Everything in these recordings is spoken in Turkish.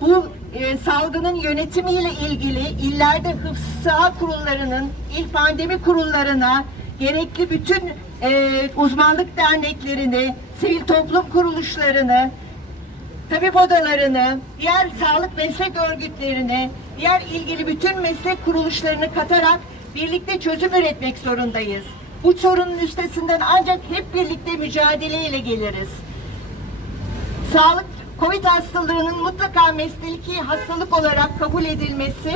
bu e, salgının yönetimiyle ilgili illerde hıfzı kurullarının, il pandemi kurullarına, gerekli bütün e, uzmanlık derneklerini, sivil toplum kuruluşlarını, tabip odalarını, diğer sağlık meslek örgütlerini, diğer ilgili bütün meslek kuruluşlarını katarak birlikte çözüm üretmek zorundayız. Bu sorunun üstesinden ancak hep birlikte mücadeleyle geliriz. Sağlık Covid hastalığının mutlaka mesleki hastalık olarak kabul edilmesi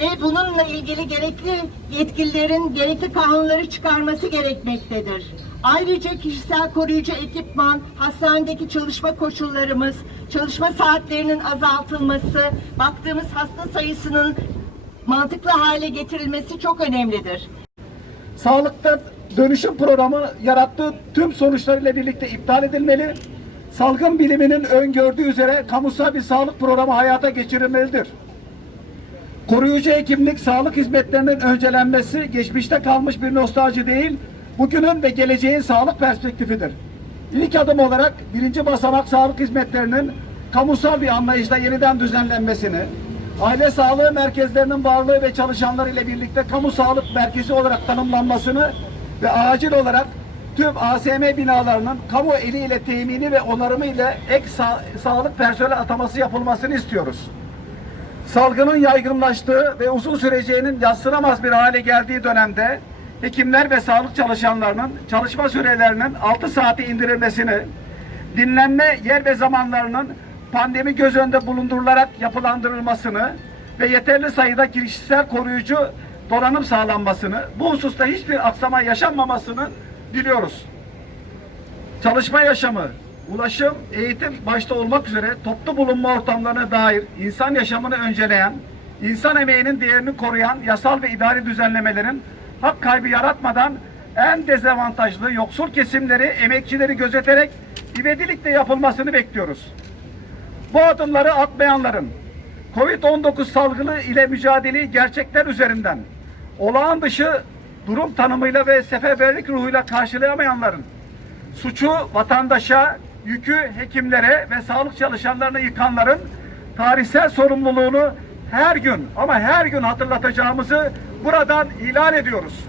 ve bununla ilgili gerekli yetkililerin gerekli kanunları çıkarması gerekmektedir. Ayrıca kişisel koruyucu ekipman, hastanedeki çalışma koşullarımız, çalışma saatlerinin azaltılması, baktığımız hasta sayısının mantıklı hale getirilmesi çok önemlidir. Sağlıkta dönüşüm programı yarattığı tüm sonuçlarıyla birlikte iptal edilmeli. Salgın biliminin öngördüğü üzere kamusal bir sağlık programı hayata geçirilmelidir. Koruyucu hekimlik sağlık hizmetlerinin öncelenmesi geçmişte kalmış bir nostalji değil, bugünün ve geleceğin sağlık perspektifidir. İlk adım olarak birinci basamak sağlık hizmetlerinin kamusal bir anlayışla yeniden düzenlenmesini, aile sağlığı merkezlerinin varlığı ve çalışanları ile birlikte kamu sağlık merkezi olarak tanımlanmasını ve acil olarak tüm ASM binalarının kamu eliyle temini ve onarımı ile ek sa- sağlık personel ataması yapılmasını istiyoruz. Salgının yaygınlaştığı ve uzun süreceğinin yadsınamaz bir hale geldiği dönemde hekimler ve sağlık çalışanlarının çalışma sürelerinin 6 saate indirilmesini, dinlenme yer ve zamanlarının pandemi göz önünde bulundurularak yapılandırılmasını ve yeterli sayıda kişisel koruyucu donanım sağlanmasını, bu hususta hiçbir aksama yaşanmamasını diliyoruz çalışma yaşamı, ulaşım, eğitim başta olmak üzere toplu bulunma ortamlarına dair insan yaşamını önceleyen, insan emeğinin değerini koruyan yasal ve idari düzenlemelerin hak kaybı yaratmadan en dezavantajlı yoksul kesimleri, emekçileri gözeterek ivedilikle yapılmasını bekliyoruz. Bu adımları atmayanların Covid-19 salgını ile mücadeleyi gerçekler üzerinden olağan dışı durum tanımıyla ve seferberlik ruhuyla karşılayamayanların suçu vatandaşa, yükü hekimlere ve sağlık çalışanlarına yıkanların tarihsel sorumluluğunu her gün ama her gün hatırlatacağımızı buradan ilan ediyoruz.